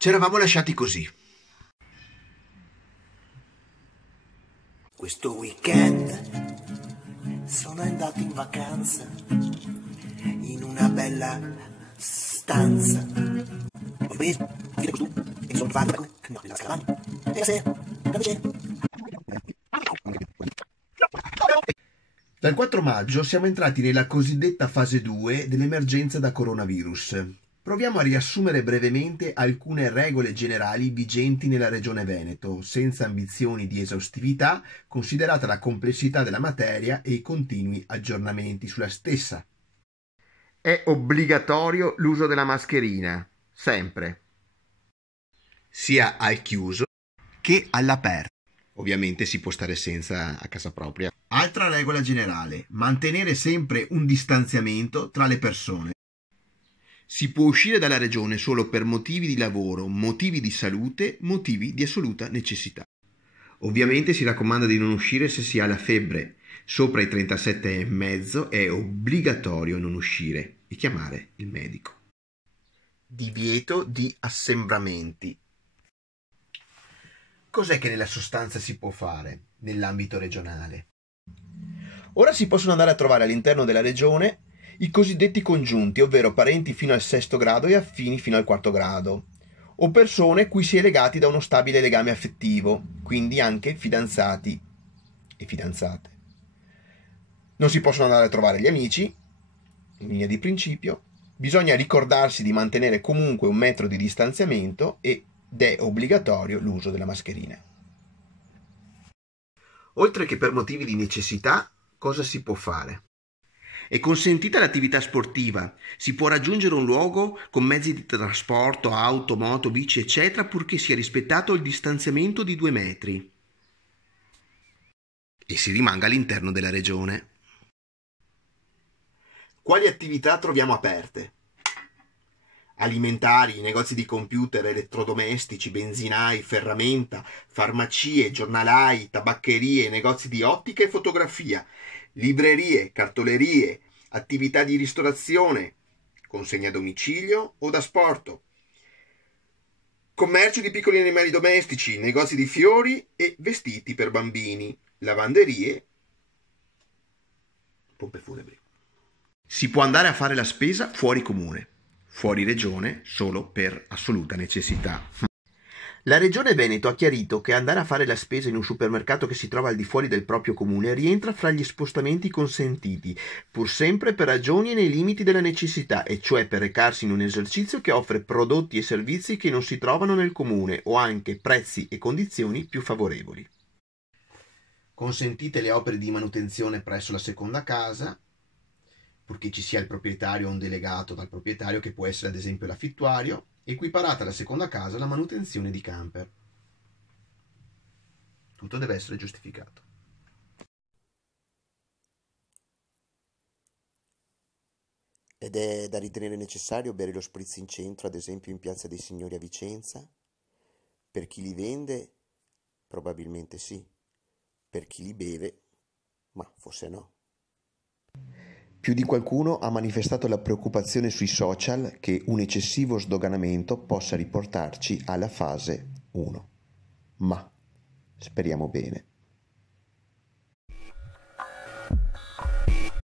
Ci eravamo lasciati così. Questo weekend sono andato in vacanza in una bella stanza. Ho preso tu e sono fatto nella scalavagna. E la sera, cosa c'è? Dal 4 maggio siamo entrati nella cosiddetta fase 2 dell'emergenza da coronavirus. Proviamo a riassumere brevemente alcune regole generali vigenti nella Regione Veneto, senza ambizioni di esaustività, considerata la complessità della materia e i continui aggiornamenti sulla stessa. È obbligatorio l'uso della mascherina, sempre, sia al chiuso che all'aperto. Ovviamente si può stare senza a casa propria. Altra regola generale: mantenere sempre un distanziamento tra le persone. Si può uscire dalla regione solo per motivi di lavoro, motivi di salute, motivi di assoluta necessità. Ovviamente si raccomanda di non uscire se si ha la febbre. Sopra i 37,5 è obbligatorio non uscire e chiamare il medico. Divieto di assembramenti. Cos'è che nella sostanza si può fare nell'ambito regionale? Ora si possono andare a trovare all'interno della regione i cosiddetti congiunti, ovvero parenti fino al 6° grado e affini fino al 4° grado, o persone cui si è legati da uno stabile legame affettivo, quindi anche fidanzati e fidanzate. Non si possono andare a trovare gli amici, in linea di principio. Bisogna ricordarsi di mantenere comunque 1 metro di distanziamento ed è obbligatorio l'uso della mascherina. Oltre che per motivi di necessità, cosa si può fare? È consentita l'attività sportiva, si può raggiungere un luogo con mezzi di trasporto, auto, moto, bici, eccetera, purché sia rispettato il distanziamento di 2 metri e si rimanga all'interno della regione. Quali attività troviamo aperte? Alimentari, negozi di computer, elettrodomestici, benzinai, ferramenta, farmacie, giornalai, tabaccherie, negozi di ottica e fotografia, librerie, cartolerie, attività di ristorazione, consegna a domicilio o da asporto, commercio di piccoli animali domestici, negozi di fiori e vestiti per bambini, lavanderie, pompe funebri. Si può andare a fare la spesa fuori comune, fuori regione solo per assoluta necessità. La Regione Veneto ha chiarito che andare a fare la spesa in un supermercato che si trova al di fuori del proprio comune rientra fra gli spostamenti consentiti, pur sempre per ragioni e nei limiti della necessità, e cioè per recarsi in un esercizio che offre prodotti e servizi che non si trovano nel comune o anche prezzi e condizioni più favorevoli. Consentite le opere di manutenzione presso la seconda casa, purché ci sia il proprietario o un delegato dal proprietario, che può essere ad esempio l'affittuario, equiparata alla seconda casa la manutenzione di camper. Tutto deve essere giustificato. Ed è da ritenere necessario bere lo spritz in centro, ad esempio in Piazza dei Signori a Vicenza? Per chi li vende, probabilmente sì. Per chi li beve, ma forse no. Più di qualcuno ha manifestato la preoccupazione sui social che un eccessivo sdoganamento possa riportarci alla fase 1. Ma speriamo bene.